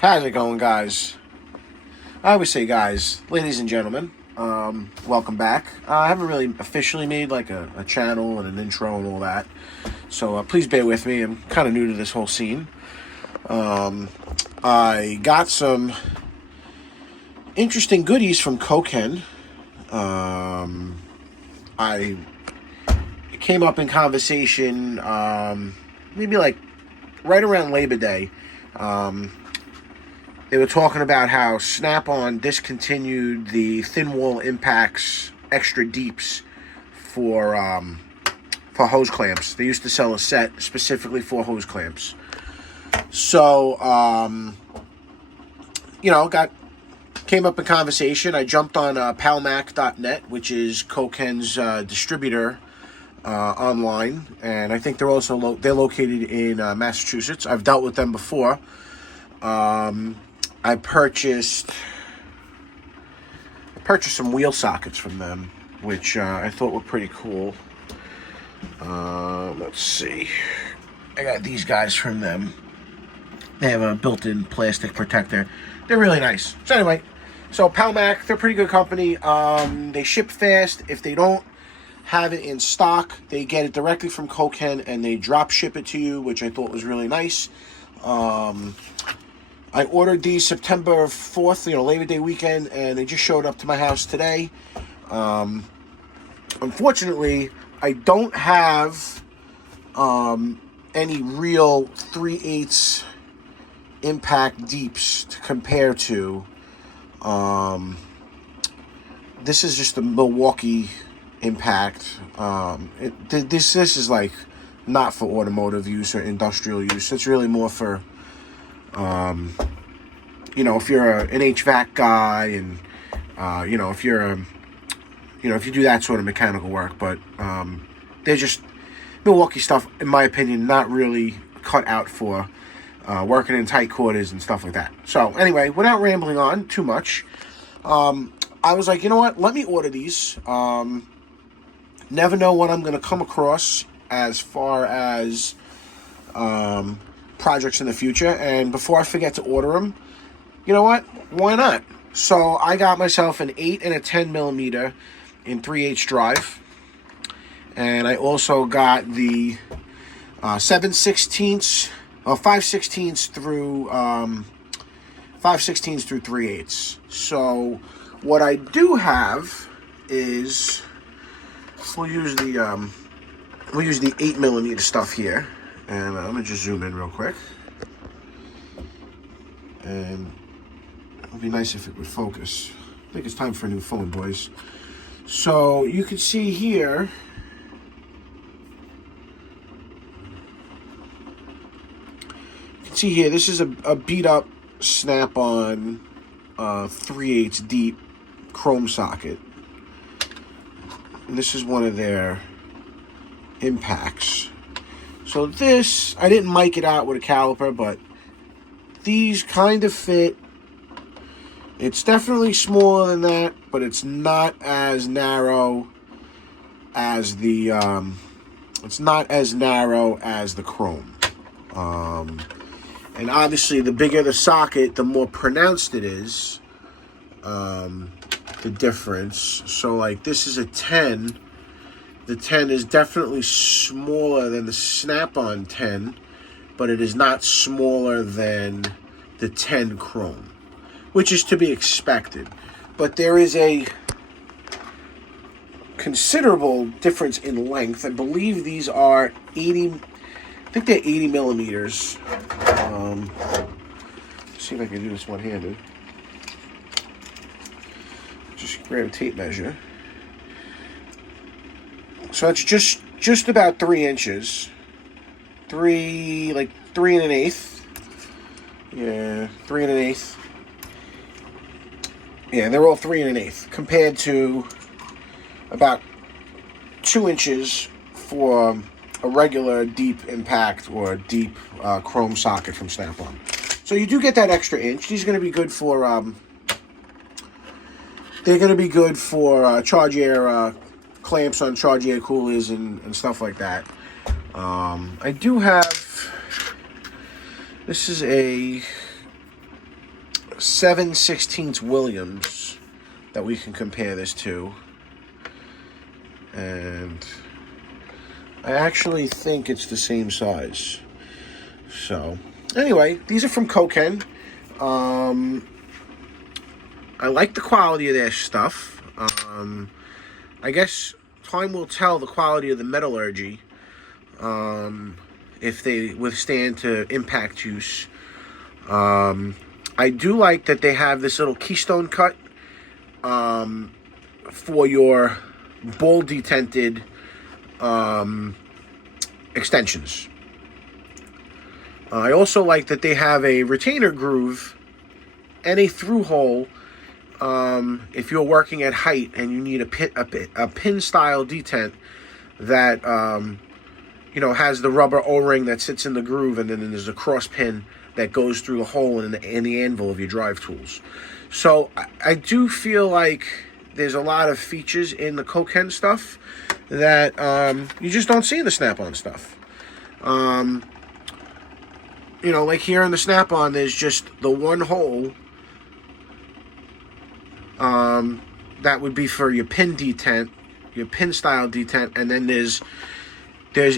How's it going, guys? I always say guys, ladies and gentlemen, welcome back. I haven't really officially made like a channel and an intro and all that, so please bear with me. I'm kind of new to this whole scene. I got some interesting goodies from Koken. I came up in conversation maybe like right around Labor Day. They were talking about how Snap-on discontinued the thin wall impacts extra deeps for hose clamps. They used to sell a set specifically for hose clamps. So, came up in conversation. I jumped on palmac.net, which is Koken's distributor online, and I think they're also they're located in Massachusetts. I've dealt with them before. I purchased some wheel sockets from them, which I thought were pretty cool. Let's see. I got these guys from them. They have a built-in plastic protector. They're really nice. So anyway, Palmac, they're a pretty good company. They ship fast. If they don't have it in stock, they get it directly from Koken and they drop ship it to you, which I thought was really nice. I ordered these September 4th, Labor Day weekend, and they just showed up to my house today. Unfortunately, I don't have any real 3/8 impact deeps to compare to. This is just the Milwaukee impact. This is like not for automotive use or industrial use. It's really more for if you're an HVAC guy and, if you're if you do that sort of mechanical work, but they're just Milwaukee stuff, in my opinion, not really cut out for working in tight quarters and stuff like that. So anyway, without rambling on too much, I was like, you know what, let me order these. Never know what I'm going to come across as far as projects in the future, and before I forget to order them, you know what, why not? So I got myself an 8 and a 10 millimeter in 3/8 drive, and I also got the 7/16 or 5/16 through 5/16 through 3/8. So what I do have is we'll use the 8 millimeter stuff here. And I'm going to just zoom in real quick. And it would be nice if it would focus. I think it's time for a new phone, boys. So you can see here. This is a beat up Snap-on 3/8 deep chrome socket. And this is one of their impacts. So this, I didn't mic it out with a caliper, but these kind of fit. It's definitely smaller than that, but it's not as narrow as the chrome. And obviously, the bigger the socket, the more pronounced it is. The difference. So like this is a 10. The 10 is definitely smaller than the Snap-on 10, but it is not smaller than the 10 Chrome, which is to be expected. But there is a considerable difference in length. I believe these are 80, I think they're 80 millimeters. Let's see if I can do this one-handed. Just grab a tape measure. So it's just about 3 inches. 3 and an eighth. Yeah, 3 and an eighth. Yeah, they're all 3 and an eighth, compared to about 2 inches for a regular deep impact or deep chrome socket from Snap-on. So you do get that extra inch. These are going to be good for charge air clamps on charge air coolers and stuff like that. I do have, this is a 7/16 Williams that we can compare this to. And I actually think it's the same size. So, anyway, these are from Koken. I like the quality of their stuff. I guess time will tell the quality of the metallurgy, if they withstand to impact use. I do like that they have this little keystone cut for your ball detented extensions. I also like that they have a retainer groove and a through hole if you're working at height and you need a pin style detent that has the rubber O-ring that sits in the groove, and then there's a cross pin that goes through the hole in the anvil of your drive tools. So I do feel like there's a lot of features in the Koken stuff that you just don't see in the Snap-on stuff. Like here in the Snap-on, there's just the one hole that would be for your pin detent, your pin style detent, and then there's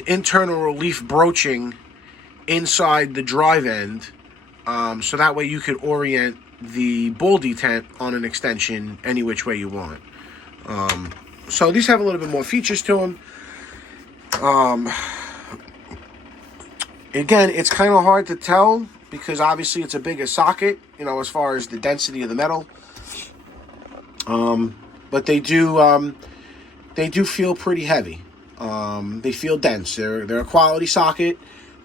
internal relief broaching inside the drive end, so that way you could orient the ball detent on an extension any which way you want. So these have a little bit more features to them. Again, it's kind of hard to tell because obviously it's a bigger socket, as far as the density of the metal. But they do feel pretty heavy. They feel dense. They're a quality socket.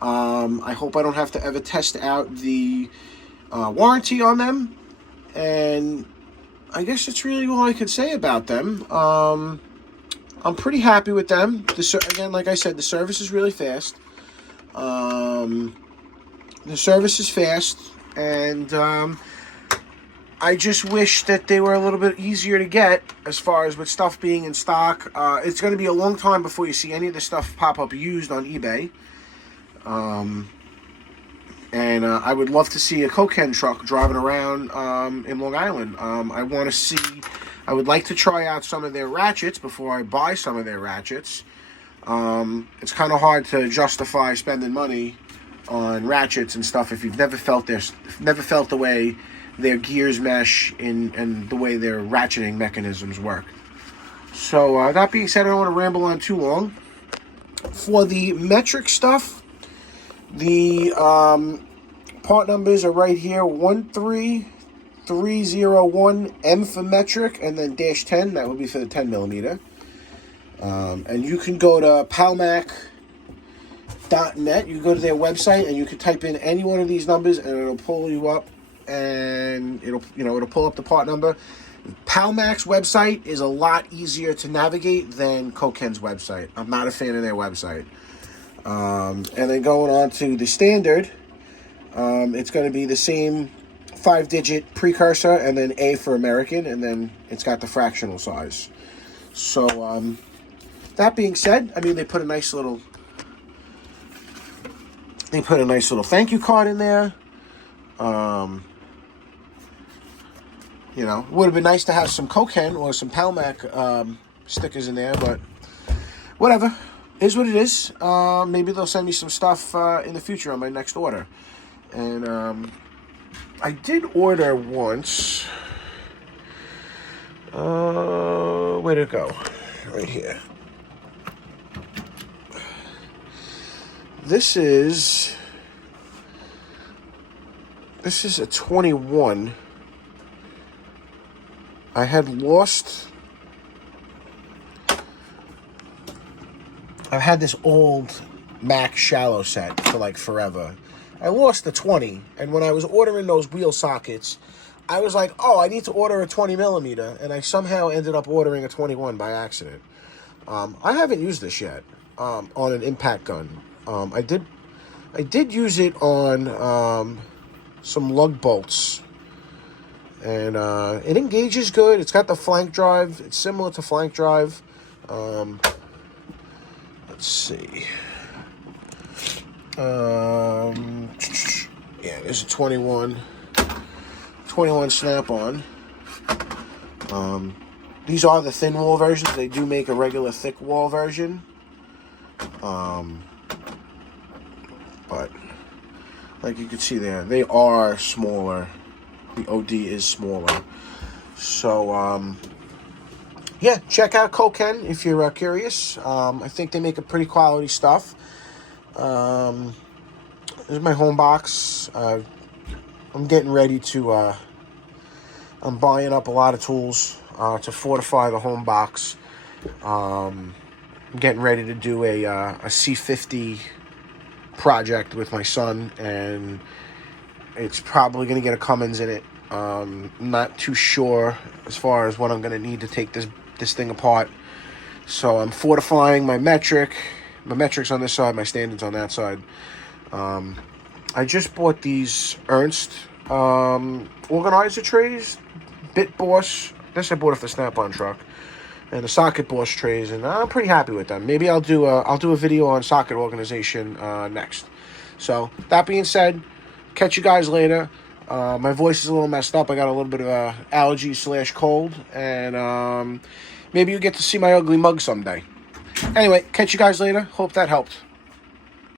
I hope I don't have to ever test out the warranty on them. And I guess that's really all I can say about them. I'm pretty happy with them. Again, like I said, the service is really fast. The service is fast, and I just wish that they were a little bit easier to get as far as with stuff being in stock. It's going to be a long time before you see any of this stuff pop up used on eBay. And I would love to see a Koken truck driving around in Long Island. I would like to try out some of their ratchets before I buy some of their ratchets. It's kind of hard to justify spending money on ratchets and stuff if you've never felt the way their gears mesh and the way their ratcheting mechanisms work. So that being said, I don't want to ramble on too long. For the metric stuff, the part numbers are right here: 13301 M for metric, and then -10. That would be for the 10 millimeter. And you can go to palmac.net. You go to their website and you can type in any one of these numbers, and it'll pull you up, and it'll pull up the part number. Palmac's website is a lot easier to navigate than Koken's website. I'm not a fan of their website. And then going on to the standard, it's going to be the same 5-digit precursor, and then A for American, and then it's got the fractional size. So, that being said, I mean, they put a nice little thank you card in there. It would have been nice to have some Koken or some Palmac stickers in there, but whatever. Is what it is. Maybe they'll send me some stuff in the future on my next order. And I did order once. Where'd it go? Right here. This is a 21. I had lost. I've had this old Mac shallow set for like forever. I lost the 20, and when I was ordering those wheel sockets, I was like, oh, I need to order a 20 millimeter, and I somehow ended up ordering a 21 by accident. I haven't used this yet on an impact gun. I did use it on some lug bolts, and it engages good. It's got the flank drive. It's similar to flank drive. Let's see. Yeah, there's a 21. 21 snap-on. These are the thin wall versions. They do make a regular thick wall version. But like you can see there, they are smaller. The OD is smaller. So, yeah, check out Koken if you're curious. I think they make a pretty quality stuff. This is my home box. I'm getting ready to, I'm buying up a lot of tools to fortify the home box. I'm getting ready to do a C50 project with my son, and it's probably going to get a Cummins in it. Not too sure as far as what I'm going to need to take this thing apart. So I'm fortifying my metrics on this side, my standards on that side. I just bought these Ernst organizer trays, Bit Boss. This I bought off the Snap-on truck, and the socket Boss trays, and I'm pretty happy with them. Maybe I'll do a video on socket organization next. So that being said, catch you guys later. My voice is a little messed up. I got a little bit of a allergy / cold, and maybe you get to see my ugly mug someday. Anyway, catch you guys later. Hope that helped.